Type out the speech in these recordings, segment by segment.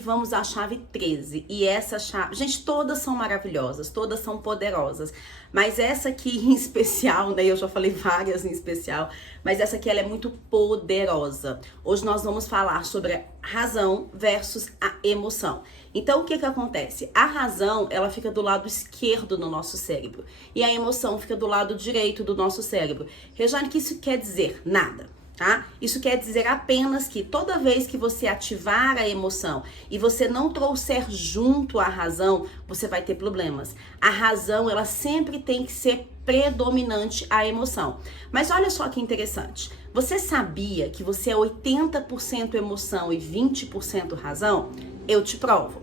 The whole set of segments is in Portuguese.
vamos à chave 13. E essa chave, gente, todas são maravilhosas, todas são poderosas. Mas essa aqui em especial, né? Eu já falei várias em especial, mas essa aqui ela é muito poderosa. Hoje nós vamos falar sobre a razão versus a emoção. Então, o que que acontece? A razão, ela fica do lado esquerdo no nosso cérebro. E a emoção fica do lado direito do nosso cérebro. Rejane, o que isso quer dizer? Nada. Tá? Isso quer dizer apenas que toda vez que você ativar a emoção e você não trouxer junto a razão, você vai ter problemas. A razão, ela sempre tem que ser predominante à emoção. Mas olha só que interessante. Você sabia que você é 80% emoção e 20% razão? Eu te provo.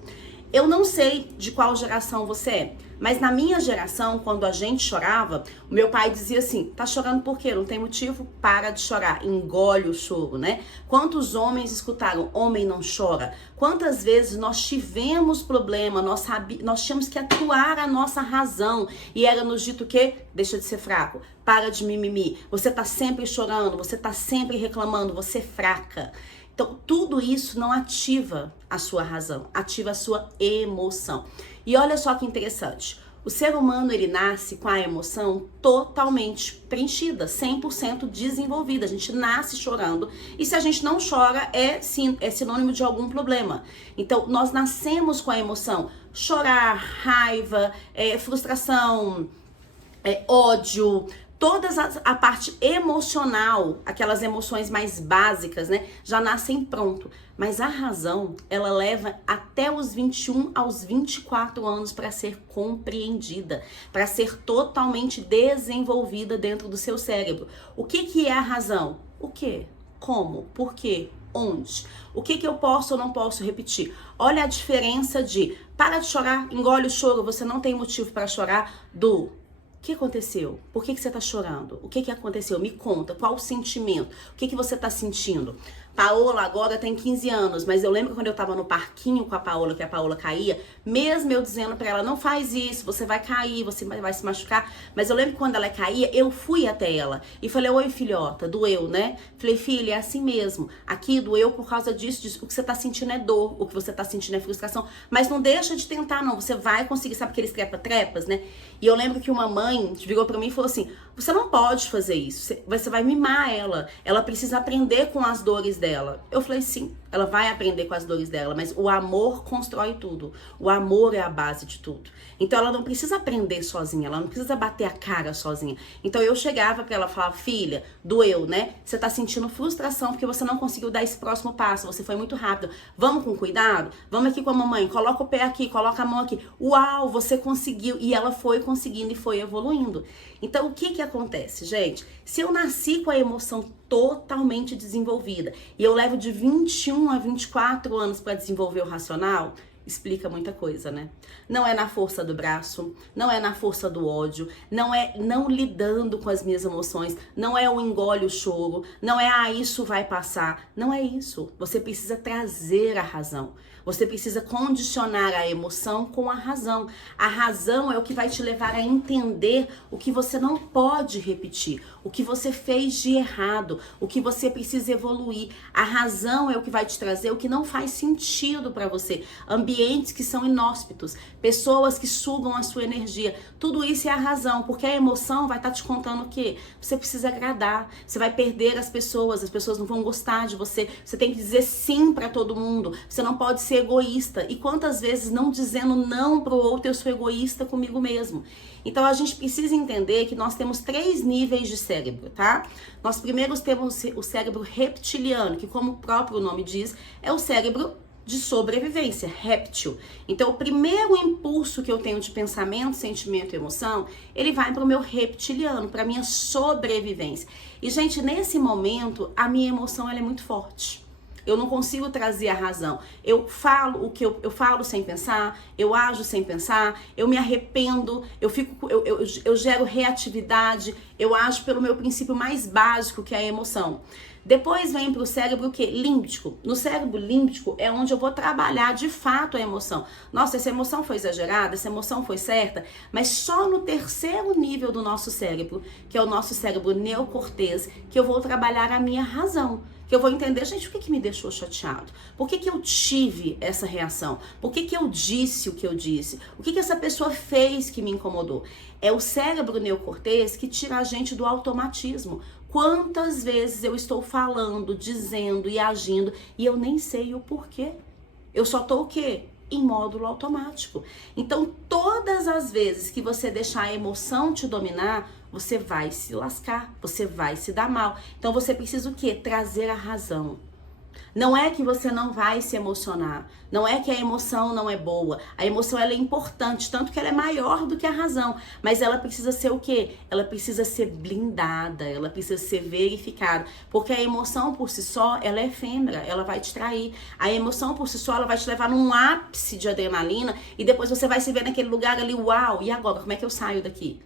Eu não sei de qual geração você é, mas na minha geração, quando a gente chorava, o meu pai dizia assim, tá chorando por quê? Não tem motivo? Para de chorar, engole o choro, né? Quantos homens escutaram, homem não chora? Quantas vezes nós tivemos problema, nós tínhamos que atuar a nossa razão e era nos dito o quê? Deixa de ser fraco, para de mimimi, você tá sempre chorando, você tá sempre reclamando, você é fraca. Então, tudo isso não ativa a sua razão, ativa a sua emoção. E olha só que interessante, o ser humano, ele nasce com a emoção totalmente preenchida, 100% desenvolvida. A gente nasce chorando e se a gente não chora, é sinônimo de algum problema. Então, nós nascemos com a emoção, chorar, raiva, frustração, ódio, a parte emocional, aquelas emoções mais básicas, né, já nascem pronto. Mas a razão, ela leva até os 21 aos 24 anos para ser compreendida, para ser totalmente desenvolvida dentro do seu cérebro. O que é a razão? O quê? Como? Por quê? Onde? O que eu posso ou não posso repetir? Olha a diferença de para de chorar, engole o choro, você não tem motivo para chorar, do o que aconteceu? Por que você tá chorando? O que aconteceu? Me conta, qual o sentimento? O que você tá sentindo? Paola agora tem 15 anos, mas eu lembro quando eu tava no parquinho com a Paola, que a Paola caía, mesmo eu dizendo pra ela, não faz isso, você vai cair, você vai se machucar, mas eu lembro que quando ela caía, eu fui até ela e falei, oi filhota, doeu, né? Falei, filha, é assim mesmo, aqui doeu por causa disso, o que você tá sentindo é dor, o que você tá sentindo é frustração, mas não deixa de tentar não, você vai conseguir, sabe aqueles trepa-trepas, né? E eu lembro que uma mãe virou pra mim e falou assim, você não pode fazer isso, você vai mimar ela precisa aprender com as dores dela. Eu falei, sim, ela vai aprender com as dores dela, mas o amor constrói tudo. O amor é a base de tudo. Então ela não precisa aprender sozinha, ela não precisa bater a cara sozinha. Então eu chegava pra ela e falava, filha, doeu, né? Você tá sentindo frustração porque você não conseguiu dar esse próximo passo, você foi muito rápido. Vamos com cuidado? Vamos aqui com a mamãe, coloca o pé aqui, coloca a mão aqui. Uau, você conseguiu. E ela foi conseguindo e foi evoluindo. Então o que acontece, gente? Se eu nasci com a emoção totalmente desenvolvida e eu levo de 21 a 24 anos para desenvolver o racional, explica muita coisa, né? Não é na força do braço, não é na força do ódio, não é não lidando com as minhas emoções, não é o engole o choro, não é isso vai passar, não é isso. Você precisa trazer a razão. Você precisa condicionar a emoção com a razão. A razão é o que vai te levar a entender o que você não pode repetir, o que você fez de errado, o que você precisa evoluir. A razão é o que vai te trazer o que não faz sentido para você. Ambientes que são inóspitos, pessoas que sugam a sua energia. Tudo isso é a razão, porque a emoção vai estar te contando o quê? Você precisa agradar, você vai perder as pessoas não vão gostar de você. Você tem que dizer sim para todo mundo. Você não pode ser egoísta. E quantas vezes não dizendo não pro outro, eu sou egoísta comigo mesmo. Então a gente precisa entender que nós temos 3 níveis de cérebro, tá? Nós primeiro temos o cérebro reptiliano, que como o próprio nome diz, é o cérebro de sobrevivência, réptil. Então, o primeiro impulso que eu tenho de pensamento, sentimento e emoção, ele vai para o meu reptiliano, para a minha sobrevivência. E, gente, nesse momento, a minha emoção ela é muito forte. Eu não consigo trazer a razão. Eu falo o que eu falo sem pensar, eu ajo sem pensar, eu me arrependo, eu gero reatividade, eu ajo pelo meu princípio mais básico, que é a emoção. Depois vem para o cérebro o quê? Límbico. No cérebro límbico é onde eu vou trabalhar de fato a emoção. Nossa, essa emoção foi exagerada, essa emoção foi certa, mas só no terceiro nível do nosso cérebro, que é o nosso cérebro neocortês, que eu vou trabalhar a minha razão. Que eu vou entender, gente, o que me deixou chateado? Por que eu tive essa reação? Por que eu disse o que eu disse? O que essa pessoa fez que me incomodou? É o cérebro neocortês que tira a gente do automatismo. Quantas vezes eu estou falando, dizendo e agindo e eu nem sei o porquê? Eu só tô o quê? Em módulo automático. Então, todas as vezes que você deixar a emoção te dominar, você vai se lascar, você vai se dar mal. Então, você precisa o quê? Trazer a razão. Não é que você não vai se emocionar, não é que a emoção não é boa. A emoção ela é importante, tanto que ela é maior do que a razão, mas ela precisa ser o quê? Ela precisa ser blindada, ela precisa ser verificada, porque a emoção por si só, ela é efêmera, ela vai te trair. A emoção por si só, ela vai te levar num ápice de adrenalina e depois você vai se ver naquele lugar ali, uau, e agora, como é que eu saio daqui?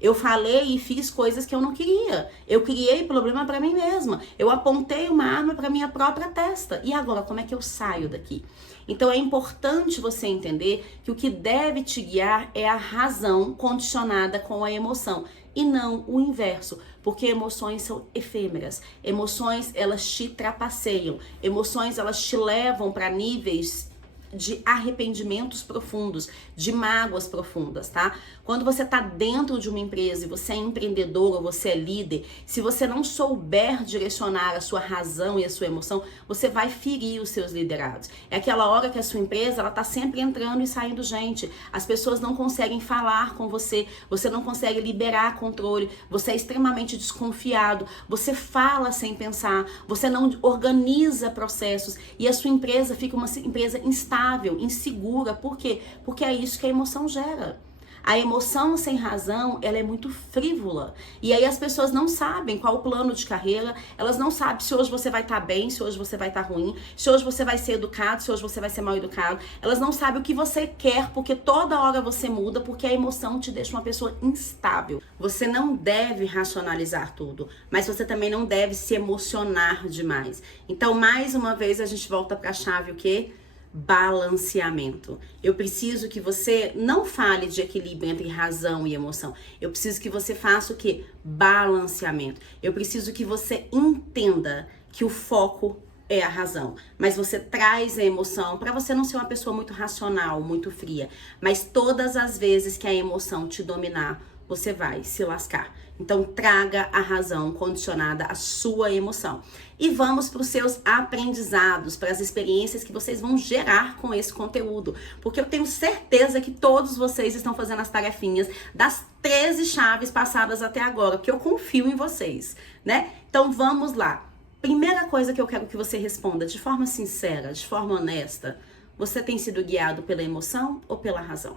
Eu falei e fiz coisas que eu não queria. Eu criei problema para mim mesma. Eu apontei uma arma para minha própria testa. E agora, como é que eu saio daqui? Então é importante você entender que o que deve te guiar é a razão condicionada com a emoção e não o inverso, porque emoções são efêmeras. Emoções, elas te trapaceiam. Emoções, elas te levam para níveis de arrependimentos profundos, de mágoas profundas, tá? Quando você tá dentro de uma empresa e você é empreendedor ou você é líder, se você não souber direcionar a sua razão e a sua emoção, você vai ferir os seus liderados. É aquela hora que a sua empresa, ela tá sempre entrando e saindo gente. As pessoas não conseguem falar com você, você não consegue liberar controle, você é extremamente desconfiado, você fala sem pensar, você não organiza processos e a sua empresa fica uma empresa instável, insegura. Por quê? Porque é isso que a emoção gera. A emoção sem razão, ela é muito frívola. E aí as pessoas não sabem qual o plano de carreira, elas não sabem se hoje você vai estar bem, se hoje você vai estar ruim, se hoje você vai ser educado, se hoje você vai ser mal educado. Elas não sabem o que você quer, porque toda hora você muda, porque a emoção te deixa uma pessoa instável. Você não deve racionalizar tudo, mas você também não deve se emocionar demais. Então, mais uma vez, a gente volta para a chave o quê? Balanceamento. Eu preciso que você não fale de equilíbrio entre razão e emoção. Eu preciso que você faça o quê? Balanceamento. Eu preciso que você entenda que o foco é a razão, mas você traz a emoção para você não ser uma pessoa muito racional, muito fria. Mas todas as vezes que a emoção te dominar, você vai se lascar. Então, traga a razão condicionada à sua emoção. E vamos para os seus aprendizados, para as experiências que vocês vão gerar com esse conteúdo. Porque eu tenho certeza que todos vocês estão fazendo as tarefinhas das 13 chaves passadas até agora, porque eu confio em vocês, né? Então, vamos lá. Primeira coisa que eu quero que você responda de forma sincera, de forma honesta. Você tem sido guiado pela emoção ou pela razão?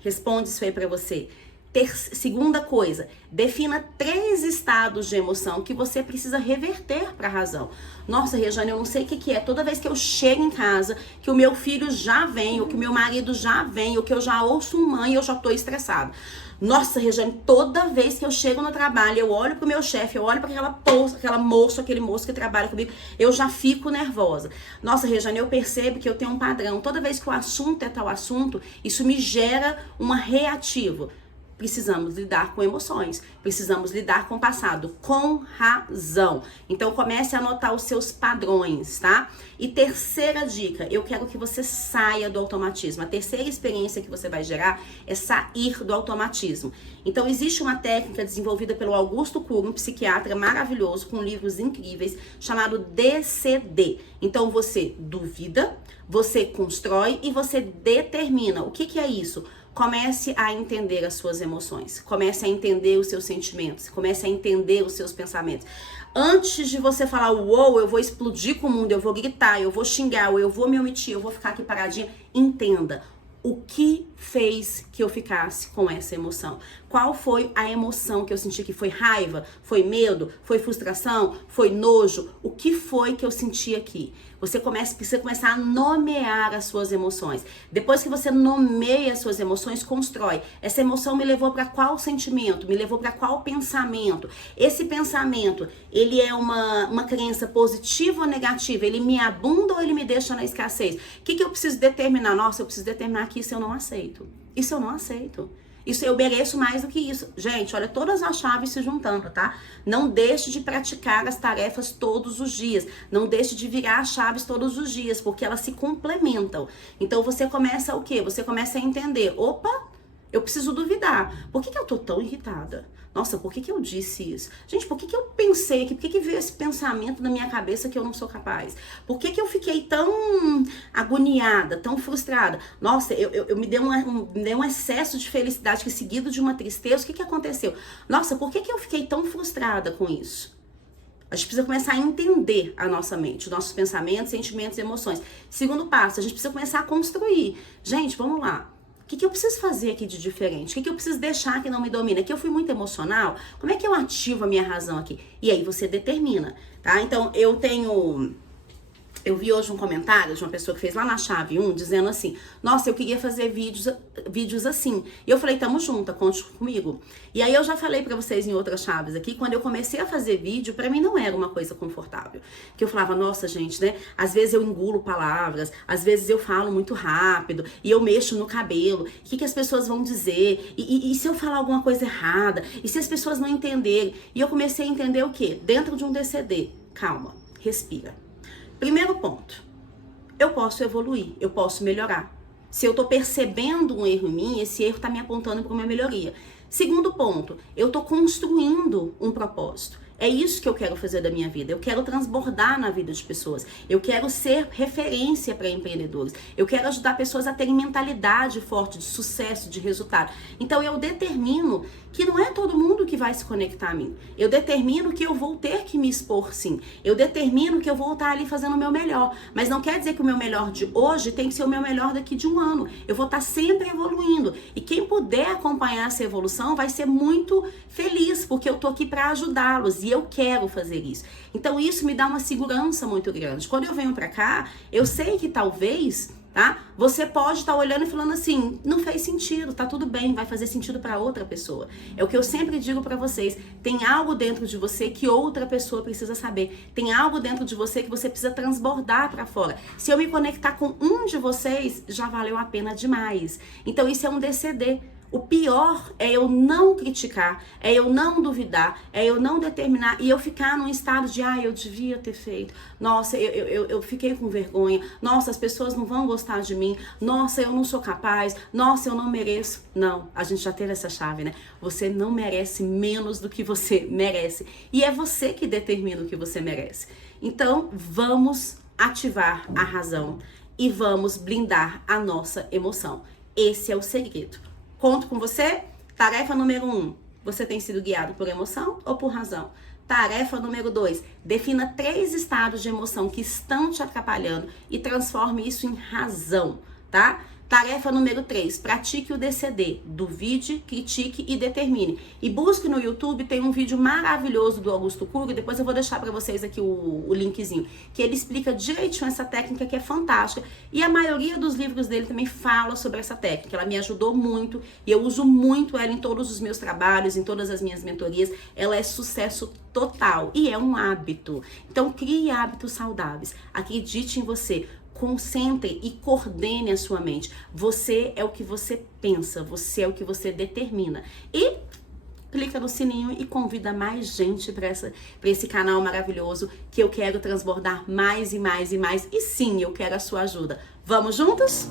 Responde isso aí para você. Segunda coisa, defina 3 estados de emoção que você precisa reverter para a razão. Nossa, Rejane, eu não sei o que é. Toda vez que eu chego em casa, que o meu filho já vem, ou que o meu marido já vem, ou que eu já ouço mãe, eu já tô estressada. Nossa, Rejane, toda vez que eu chego no trabalho, eu olho pro meu chefe, eu olho para aquele moço que trabalha comigo, eu já fico nervosa. Nossa, Rejane, eu percebo que eu tenho um padrão. Toda vez que o assunto é tal assunto, isso me gera uma reativa. Precisamos lidar com emoções, precisamos lidar com o passado, com razão. Então comece a anotar os seus padrões, tá? E terceira dica, eu quero que você saia do automatismo. A terceira experiência que você vai gerar é sair do automatismo. Então existe uma técnica desenvolvida pelo Augusto Cury, um psiquiatra maravilhoso, com livros incríveis, chamado DCD. Então você duvida, você constrói e você determina. O que é isso? Comece a entender as suas emoções, comece a entender os seus sentimentos, comece a entender os seus pensamentos. Antes de você falar, uou, eu vou explodir com o mundo, eu vou gritar, eu vou xingar, ou eu vou me omitir, eu vou ficar aqui paradinha, entenda O que fez que eu ficasse com essa emoção? Qual foi a emoção que eu senti? Que foi raiva? Foi medo? Foi frustração? Foi nojo? O que foi que eu senti aqui? Você precisa começar a nomear as suas emoções. Depois que você nomeia as suas emoções, constrói. Essa emoção me levou para qual sentimento? Me levou para qual pensamento? Esse pensamento, ele é uma crença positiva ou negativa? Ele me abunda ou ele me deixa na escassez? O que eu preciso determinar? Nossa, eu preciso determinar que isso eu não aceito. Isso eu não aceito. Isso eu mereço mais do que isso. Gente, olha todas as chaves se juntando, tá? Não deixe de praticar as tarefas todos os dias. Não deixe de virar as chaves todos os dias, porque elas se complementam. Então você começa o quê? Você começa a entender. Opa, eu preciso duvidar. Por que eu tô tão irritada? Nossa, por que eu disse isso? Gente, por que eu pensei aqui? Por que veio esse pensamento na minha cabeça que eu não sou capaz? Por que eu fiquei tão agoniada, tão frustrada? Nossa, eu me deu um excesso de felicidade que seguido de uma tristeza. O que aconteceu? Nossa, por que eu fiquei tão frustrada com isso? A gente precisa começar a entender a nossa mente, os nossos pensamentos, sentimentos e emoções. Segundo passo, a gente precisa começar a construir. Gente, vamos lá. O que eu preciso fazer aqui de diferente? O que eu preciso deixar que não me domina? Aqui eu fui muito emocional. Como é que eu ativo a minha razão aqui? E aí você determina, tá? Então, eu vi hoje um comentário de uma pessoa que fez lá na chave 1, dizendo assim, nossa, eu queria fazer vídeos assim. E eu falei, tamo junto, conte comigo. E aí eu já falei pra vocês em outras chaves aqui, quando eu comecei a fazer vídeo, pra mim não era uma coisa confortável. Que eu falava, nossa, gente, né? Às vezes eu engulo palavras, às vezes eu falo muito rápido, e eu mexo no cabelo. O que as pessoas vão dizer? E se eu falar alguma coisa errada? E se as pessoas não entenderem? E eu comecei a entender o quê? Dentro de um DCD. Calma, respira. Primeiro ponto, eu posso evoluir, eu posso melhorar. Se eu tô percebendo um erro em mim, esse erro tá me apontando para uma melhoria. Segundo ponto, eu tô construindo um propósito. É isso que eu quero fazer da minha vida. Eu quero transbordar na vida de pessoas. Eu quero ser referência para empreendedores. Eu quero ajudar pessoas a terem mentalidade forte de sucesso, de resultado. Então eu determino que não é todo mundo que vai se conectar a mim. Eu determino que eu vou ter que me expor sim. Eu determino que eu vou estar ali fazendo o meu melhor. Mas não quer dizer que o meu melhor de hoje tem que ser o meu melhor daqui de um ano. Eu vou estar sempre evoluindo. E quem puder acompanhar essa evolução vai ser muito feliz, porque eu tô aqui para ajudá-los. E eu quero fazer isso. Então isso me dá uma segurança muito grande. Quando eu venho pra cá, eu sei que talvez, tá? Você pode estar olhando e falando assim, não fez sentido, tá tudo bem, vai fazer sentido para outra pessoa. É o que eu sempre digo para vocês, tem algo dentro de você que outra pessoa precisa saber. Tem algo dentro de você que você precisa transbordar para fora. Se eu me conectar com um de vocês, já valeu a pena demais. Então isso é um DCD. O pior é eu não criticar, é eu não duvidar, é eu não determinar e eu ficar num estado de, eu devia ter feito. Nossa, eu fiquei com vergonha. Nossa, as pessoas não vão gostar de mim. Nossa, eu não sou capaz. Nossa, eu não mereço. Não, a gente já teve essa chave, né? Você não merece menos do que você merece. E é você que determina o que você merece. Então, vamos ativar a razão e vamos blindar a nossa emoção. Esse é o segredo. Conto com você. Tarefa número 1. Você tem sido guiado por emoção ou por razão? Tarefa número 2. Defina 3 estados de emoção que estão te atrapalhando e transforme isso em razão, tá? Tarefa número 3, pratique o DCD, duvide, critique e determine. E busque no YouTube, tem um vídeo maravilhoso do Augusto Cury, depois eu vou deixar para vocês aqui o linkzinho, que ele explica direitinho essa técnica que é fantástica. E a maioria dos livros dele também fala sobre essa técnica, ela me ajudou muito e eu uso muito ela em todos os meus trabalhos, em todas as minhas mentorias. Ela é sucesso total e é um hábito. Então crie hábitos saudáveis, acredite em você. Concentre e coordene a sua mente. Você é o que você pensa, você é o que você determina. E clica no sininho e convida mais gente para esse canal maravilhoso que eu quero transbordar mais e mais e mais. E sim, eu quero a sua ajuda. Vamos juntos?